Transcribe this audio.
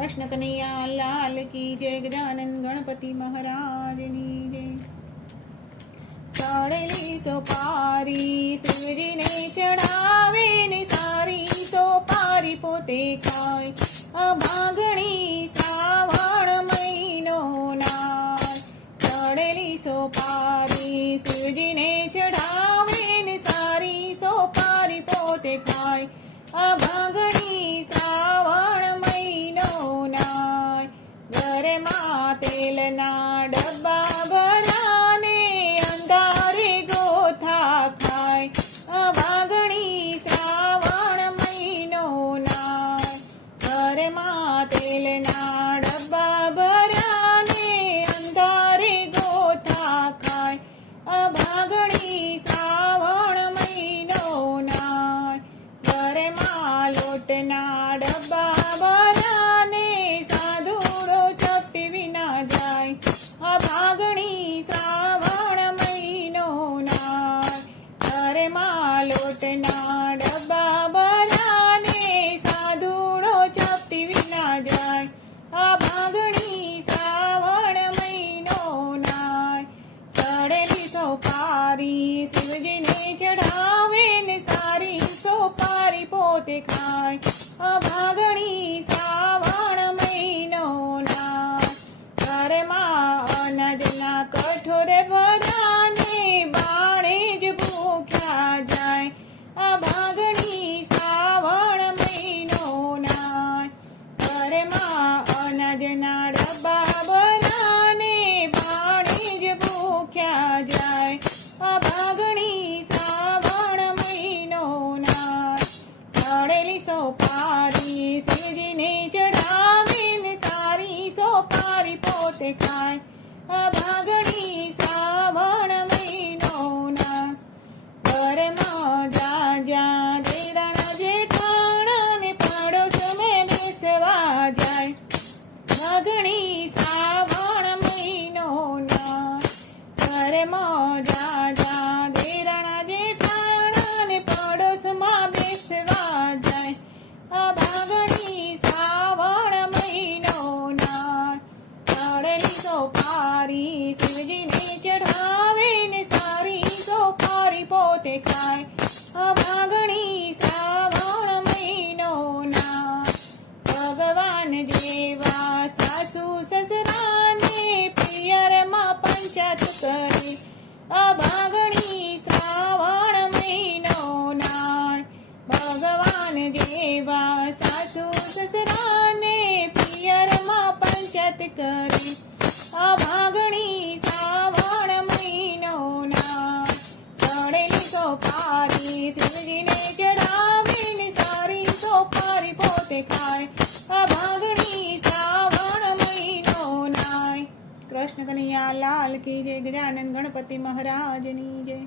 कृष्ण कन्हैया लाल की जय। गजानन गणपति महाराजनी जय। सड़ेली सोपारी शिवजी ने चढ़ावे ने सारी सोपारी पोते खाय। अभागणी श्रावण महीनो नाय। सड़ेली सोपारी शिवजी ने चढ़ावे ने सारी सोपारी पोते खाय। अभागणी श्रावण महीनो नाय। घरे मां तेलना डब्बा भराने अंधारे गोथा खाय। अभागणी श्रावण महीनो नाय। घरे मां तेलना डब्बा भराने अंधारे गोथा खाय। अभागणी श्रावण महीनो नाय। घरे मां लोटना डब्बा भराने साधुड़ो चपटी विना जाय। अभागणी श्रावण महीनो नाय। घरे मां लोटना डब्बा भराने साधुड़ो चपटी विना जाय। अभागणी श्रावण महीनो नाय। सड़ेली सोपारी शिवजी ने चढ़ावे ने सारी सोपारी पोते खाय। अभागणी श्रावण महीनो नाय। घरे मां अनाजना कठोरे भराने बाणे ज भूख्या जाय। अभागणी श्रावण महीनो नाय। घरे मां अनाजना डब्बा भराने बाणे ज भूख्या जाय। अभागणी श्रावण महीनो नाय। सड़ेली सोपारी शिवजी ने चढ़ावे ने सारी सोपारी पोते खाय। अभागणी श्रावण महीनो नाय। घरे मां जाजा देराणा जेठाणा ने पाड़ोश में बेसवा जाय। अभागणी श्रावण महीनो नाय। घरे मां जाजा देराणा जेठाणा ने पाड़ोश में बेसवा जाय। अभागणी श्रावण महीनो नाय। सड़ेली सोपारी शिवजी ने चढ़ावे ने सारी सोपारी पोते खाय। अभागणी श्रावण महीनो नाय। भगवान जेवा सासू ससराने पियरमा पंचायत करे। अभागणी श्रावण महीनो नाय। भगवान जेवा सासू ससराने पियरमा पंचायत करे। अभागणी श्रावण महीनो नाय। सड़ेली सोपारी शिवजी ने चढ़ावे ने सारी सोपारी पोते खाय। अभागणी श्रावण महीनो नाय। कृष्ण कन्हैया लाल की जय। गजानन गणपति महाराजनी जय।